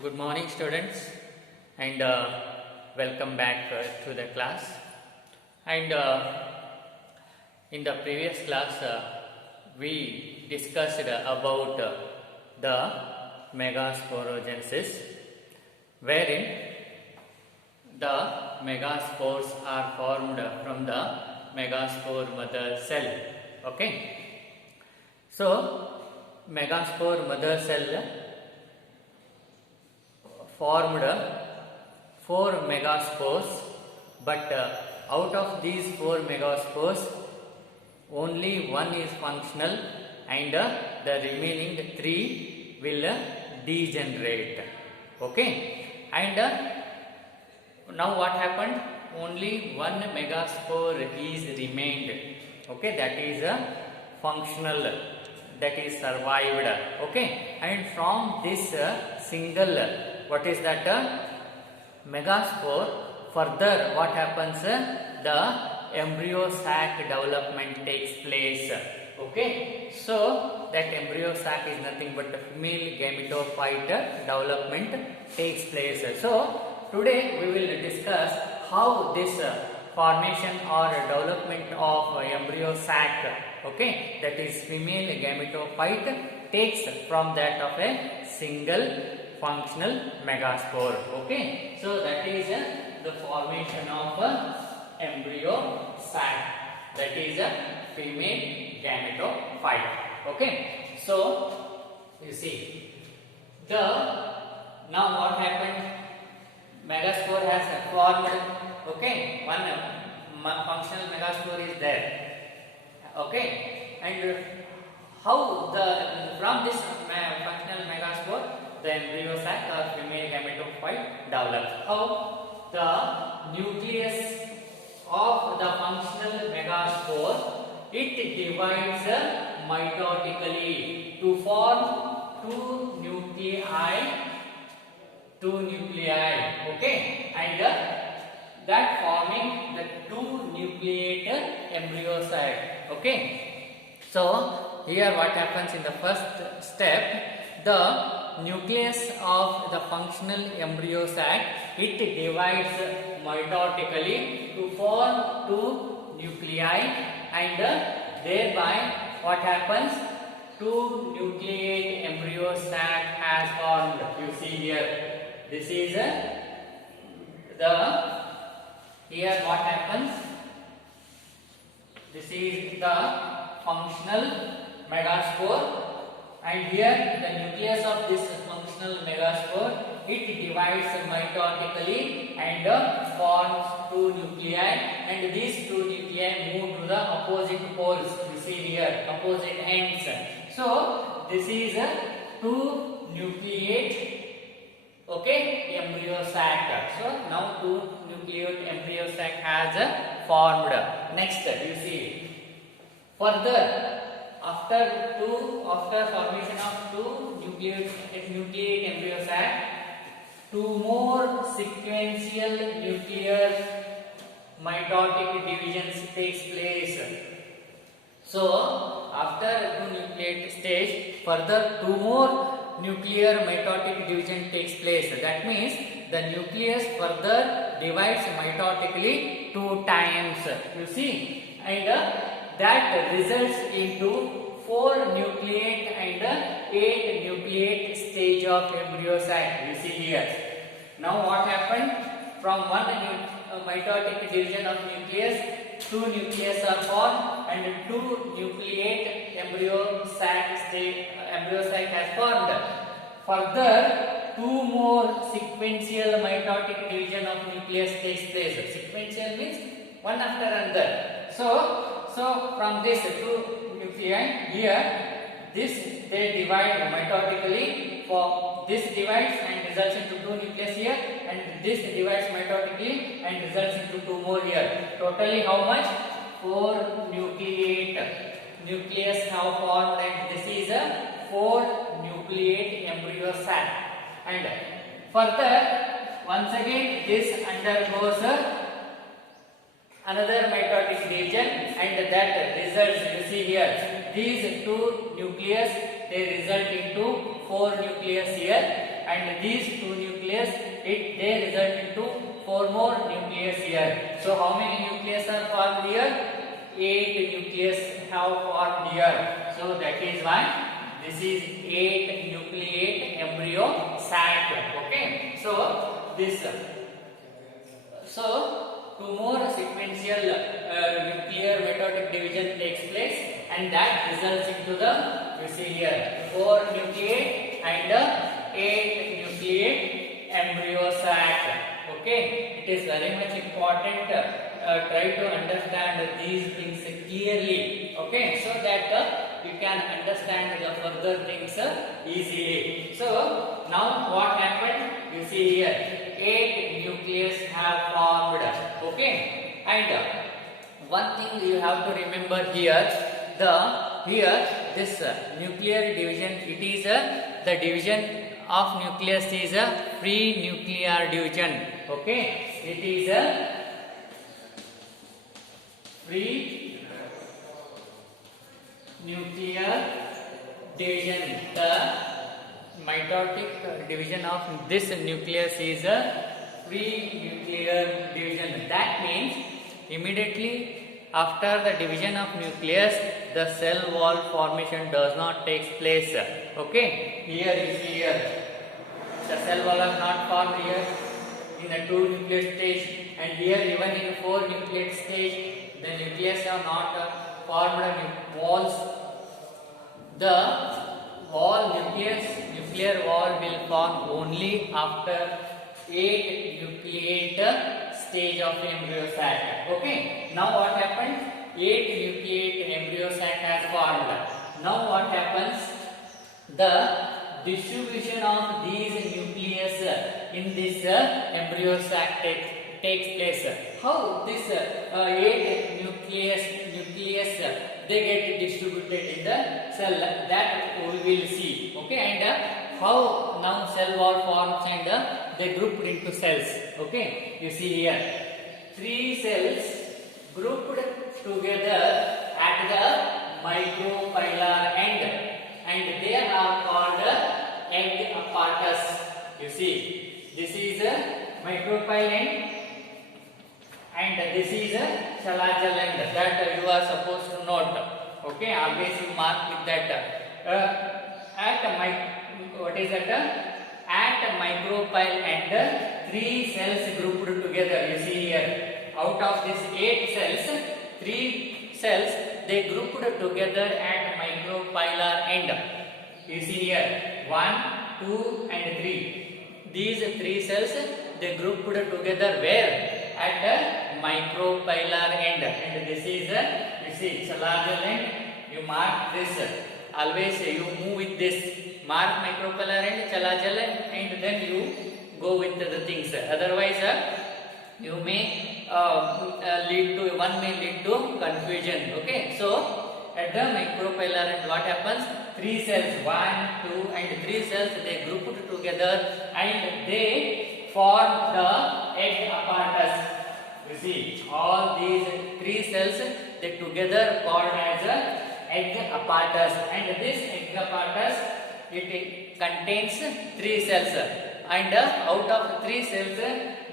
Good morning, students, and welcome back to the class. And in the previous class, we discussed about the Megaspherogenesis, wherein the megaspores are formed from the megaspore mother cell. Okay, so megaspore mother cell formed 4 megaspores, but out of these 4 megaspores, only one is functional and the remaining 3 will degenerate. Okay, and now what happened? Only one megaspore is remained. Okay, that is functional, that is survived. Okay, and from this single, what is that megaspore, further what happens, the embryo sac development takes place. Okay, so that embryo sac is nothing but a female gametophyte development takes place. So today we will discuss how this formation or development of embryo sac, okay, that is female gametophyte, takes from that of a single functional megaspore. Okay, so that is the formation of embryo sac, that is a female gametophyte. Okay, so you see the now what happened, megaspore has formed. Okay, one functional megaspore is there. Okay, and how the from this functional megaspore the embryo sac or female gametophyte develops. How the nucleus of the functional megaspore, it divides mitotically to form two nuclei. Okay, and that forming the two nucleate embryo sac. Okay, so here what happens in the first step, the nucleus of the functional embryo sac, it divides mitotically to form two nuclei, and thereby what happens, two nucleate embryo sac has formed. You see here, this is here what happens, this is the functional megaspore, and here the nucleus of this functional megaspore, it divides mitotically and forms two nuclei, and these two nuclei move to the opposite poles. You see here, opposite ends. So this is two nucleate, okay, embryo sac. So now two nucleate embryo sac has formed. Next, you see further, after formation of two nucleate embryo sac, two more sequential nuclear mitotic divisions takes place. So after two nucleate stage, further two more nuclear mitotic division takes place. That means the nucleus further divides mitotically 2 times. You see, and that results into 4 nucleate and 8 nucleate stage of embryo sac. You see here. Now what happened? From one mitotic division of nucleus, 2 nucleus are formed and 2 nucleate embryo sac has formed. Further, 2 more sequential mitotic division of nucleus takes place. Sequential means one after another. So from this 2 nuclei here, they divide mitotically. For this divides and results into 2 nucleus here, and this divides mitotically and results into 2 more here. Totally how much? 4 nucleus have formed, and this is a 4 nucleate embryo sac. And further, once again this undergoes another mitotic division, and that results, you see here, these 2 nucleus, they result into 4 nucleus here, and these two nucleus they result into 4 more nucleus here. So how many nucleus are formed here? 8 nucleus have formed here. So that is why this is 8 nucleate embryo sac. Okay. So this. So two more sequential nuclear mitotic division takes place, and that results into the, you see here, 4 nucleate and 8 nucleate embryo sac. Okay, it is very much important. Try to understand these things clearly. Okay, so that you can understand the further things easily. So now what happened? You see here, 8 nucleus have formed. Okay, and one thing you have to remember here, this nuclear division, it is the division of nucleus is a free nuclear division. Okay, it is a free nuclear division. The mitotic division of this nucleus is a free nuclear division. That means immediately after the division of nucleus, the cell wall formation does not take place. Okay, here you see here, the cell wall is not formed here in the 2 nucleus stage, and here even in 4 nucleus stage, the nucleus are not formed walls. The nuclear wall will form only after 8 nucleate stage of embryo sac. Okay. Now what happens? 8 nucleate embryo sac has formed. Now what happens? The distribution of these nucleus in this embryo sac takes place. How this 8 nucleus they get distributed in the cell, that we will see. Okay, and how now cell wall forms and they grouped into cells. Okay, you see here, 3 cells grouped together at the micropylar end, and they are called egg apparatus. You see, this is a micropyle end, and this is a chalagal end, that you are supposed to note. Okay, always you mark with that. At micropyle end, 3 cells grouped together. You see here, out of these 8 cells, 3 cells they grouped together at micropylar end. You see here, 1, 2 and 3. These 3 cells they grouped together where? At the micropylar end, and this is you see chalagal end. You mark this. Always you move with this. Mark micropylar end, chalagal end, and then you go with the things. Otherwise, you may one may lead to confusion. Okay, so at the micropylar end, what happens? 3 cells, 1, 2, and 3 cells they grouped together and they form the egg apparatus. You see, all these 3 cells they together called as a egg apparatus, and this egg apparatus it contains 3 cells, and out of 3 cells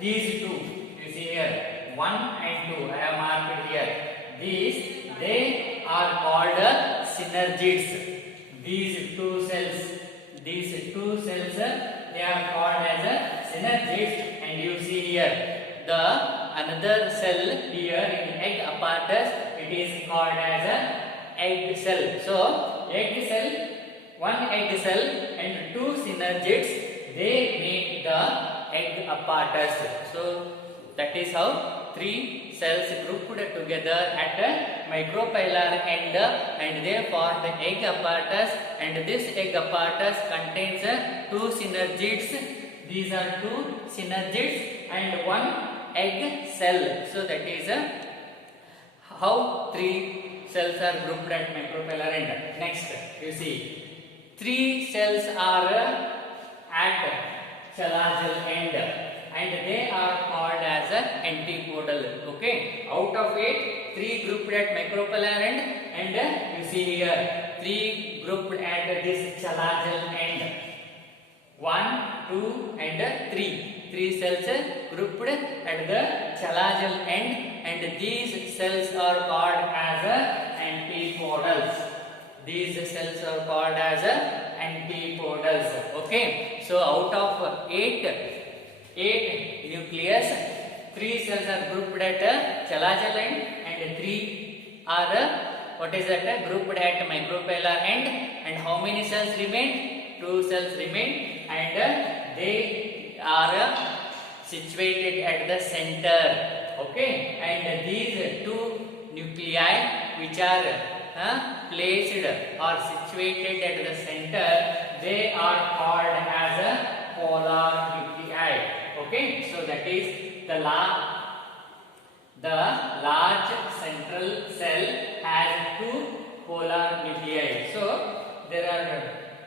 these 2, you see here, 1 and 2 I have marked here. These they are called synergids. These 2 cells they are called as a synergids, and you see here the another cell here in egg apparatus, it is called as a egg cell. So egg cell, 1 egg cell and 2 synergids, they make the egg apparatus. So that is how 3 cells grouped together at a micropylar end, and they form the egg apparatus, and this egg apparatus contains 2 synergids. These are 2 synergids and 1 egg cell. So that is how 3 cells are grouped at micropylar end. Next, you see, 3 cells are at chalagal end, and they are called as antipodal. Okay, out of 8, 3 grouped at micropylar end, and you see here 3 grouped at this chalagal end. 1, 2 and 3. 3 cells grouped at the chelazal end, and these cells are called as antipodals. These cells are called as antipodals. Okay. So out of 8 nucleus, 3 cells are grouped at chelazal end, and 3 are what is that? Grouped at micropellar end. And how many cells remain? 2 cells remain, and they are situated at the center. Okay. And these 2 nuclei which are placed or situated at the center, they are called as polar nuclei. Okay. So that is the large central cell has 2 polar nuclei. So there are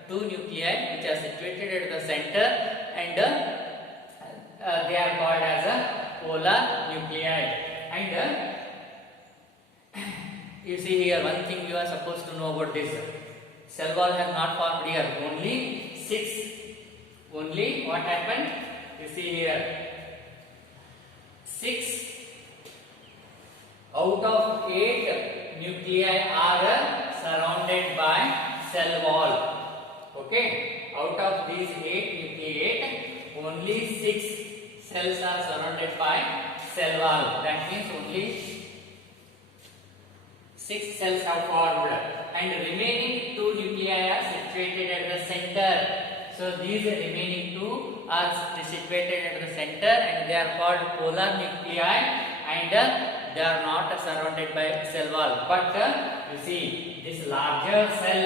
2 nuclei which are situated at the center, and they are called as polar nuclei. And you see here, one thing you are supposed to know about this: cell wall has not formed here. Only 6. Only what happened? You see here, 6 out of 8 nuclei are surrounded by cell wall. Okay. Out of these 8 nuclei, only 6 cells are surrounded by cell wall. That means only 6 cells have formed, and remaining 2 nuclei are situated at the center. So these remaining 2 are situated at the center, and they are called polar nuclei, and they are not surrounded by cell wall. But you see, this larger cell,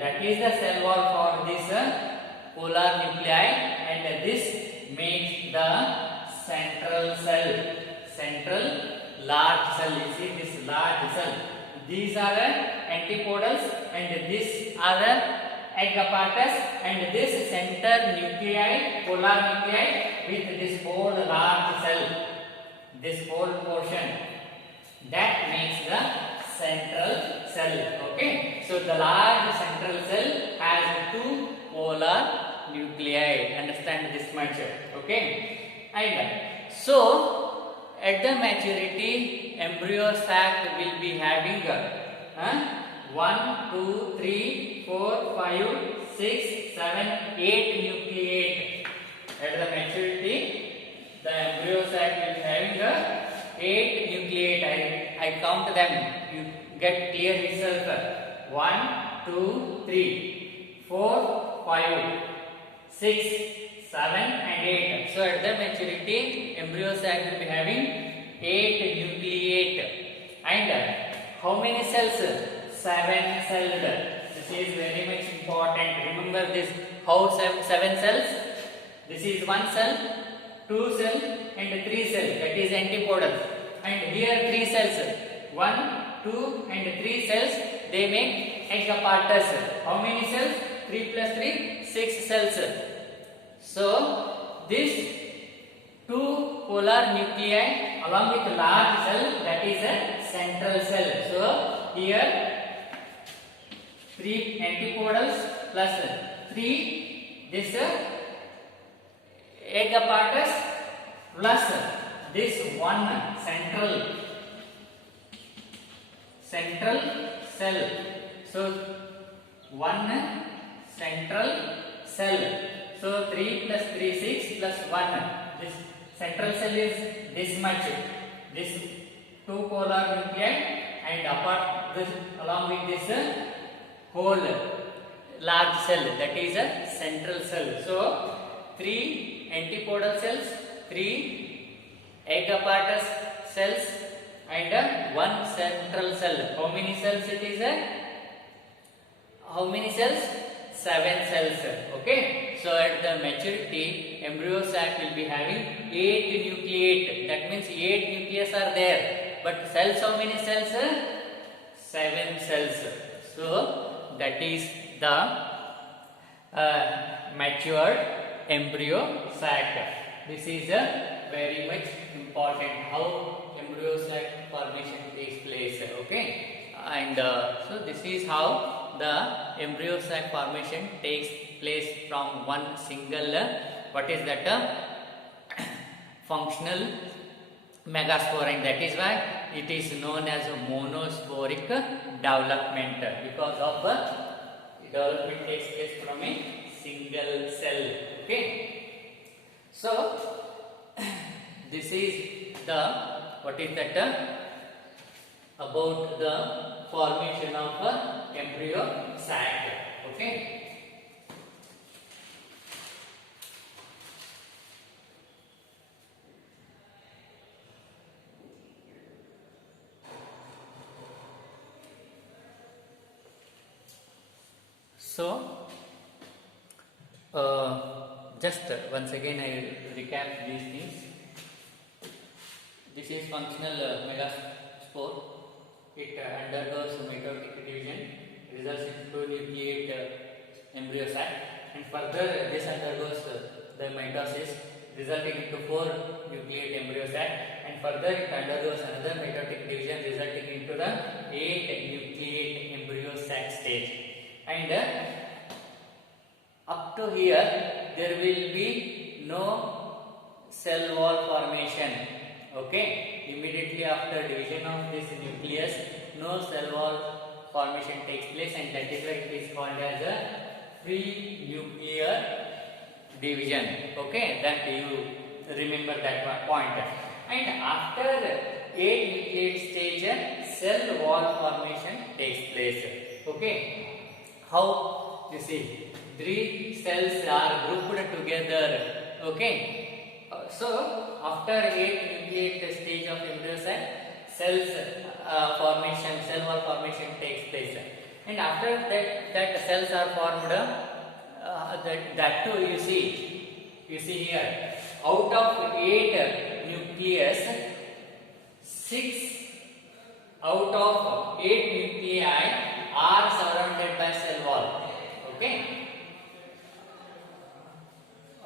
that is the cell wall for this polar nuclei, and this makes the central cell. Central large cell. You see this large cell. These are antipodals, and these are egg apparatus, and this center nuclei, polar nuclei, with this whole large cell, this whole portion, that makes the central cell. Okay. So the large central cell has 2 polar nuclei. Understand this much. Okay. And so at the maturity, embryo sac will be having 1, 2, 3, 4, 5, 6, 7, 8 nuclei. At the maturity, the embryo sac will be having 8 nuclei. I count them. You get clear yourself. 1, 2, 3, 4, 5, 6, 7 and 8. So at the maturity, embryo sac will be having 8 nuclei. And how many cells? 7 celled. This is very much important. Remember this. How 7 cells? This is 1 cell, 2 cell and 3 cell. That is antipodal. And here 3 cells. 1, 2 and 3 cells. They make egg apparatus. How many cells? 3 plus 3, 6 cells. So this 2 polar nuclei along with large cell, that is a central cell. So here 3 antipodals plus 3 this egg apparatus plus this 1 central cell. So 1 central cell. So 3 plus 3, 6 plus 1. This central cell is this much. This 2 polar nuclei, and apart this along with this whole large cell, that is a central cell. So 3 antipodal cells, 3 egg apparatus cells and 1 central cell. How many cells it is? How many cells? 7 cells. Okay. So at the maturity, embryo sac will be having 8 nuclei. That means 8 nucleus are there. But cells, how many cells? 7 cells. So that is the matured embryo sac. This is very much important, how embryo sac formation takes place. Okay. And so this is how the embryo sac formation takes place from one single what is that functional megaspore, and that is why it is known as monosporic development, because of development takes place from a single cell. Okay, so this is the what is that about the formation of embryo sac. Okay, so just once again I recap these things. This is functional megaspore. It undergoes mitotic division, results into nucleate embryo sac, and further this undergoes the mitosis, resulting into 4 nucleate embryo sac, and further it undergoes another mitotic division, resulting into the 8 nucleate embryo sac stage. And up to here there will be no cell wall formation. Okay, immediately after division of this nucleus, no cell wall formation takes place, and that is why it is called as a free nuclear division. Okay, that you remember that point. And after 8 nucleate stage, cell wall formation takes place. Okay, how you see 3 cells are grouped together. Okay. So after 8 nucleate stage of embryo sac, cells formation, cell wall formation takes place, and after that cells are formed. That too you see here, out of 8 nucleus, 6 out of 8 nuclei are surrounded by cell wall. Okay.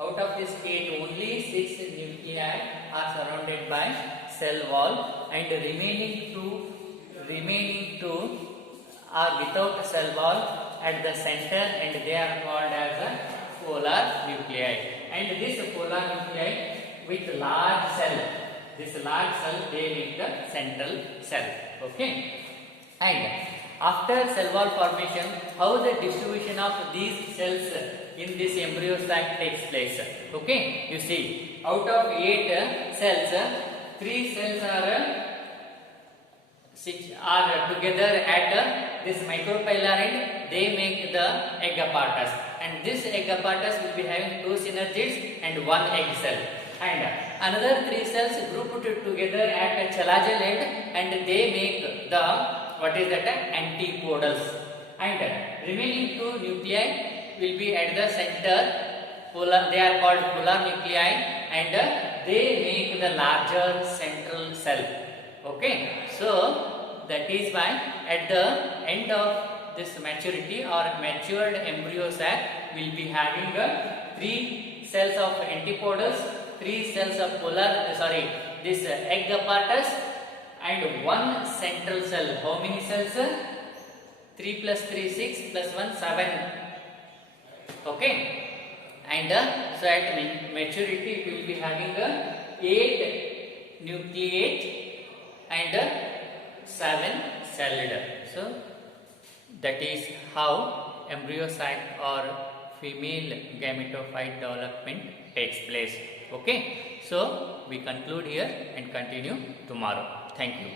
Out of this 8, only 6 nuclei are surrounded by cell wall, and remaining two are without cell wall at the center, and they are called as polar nuclei. And this polar nuclei with large cell, this large cell, they make the central cell. Okay, and after cell wall formation, how the distribution of these cells in this embryo sac takes place. Okay, you see, out of 8 cells, 3 cells are together at this micropylar end. They make the egg apparatus, and this egg apparatus will be having 2 synergids and 1 egg cell. And another 3 cells grouped together at chelagel end, and they make the what is that antipodals. And remaining 2 nuclei will be at the center. They are called polar nuclei, and they make the larger central cell. Okay, so that is why at the end of this maturity or matured embryo sac will be having 3 cells of antipodals, 3 cells of this egg apparatus, and 1 central cell. How many cells? 3 plus 3 6 plus 1 7. Okay, and so at maturity it will be having 8 nucleate and 7 celled. So that is how embryo sac or female gametophyte development takes place. Okay, so we conclude here and continue tomorrow. Thank you.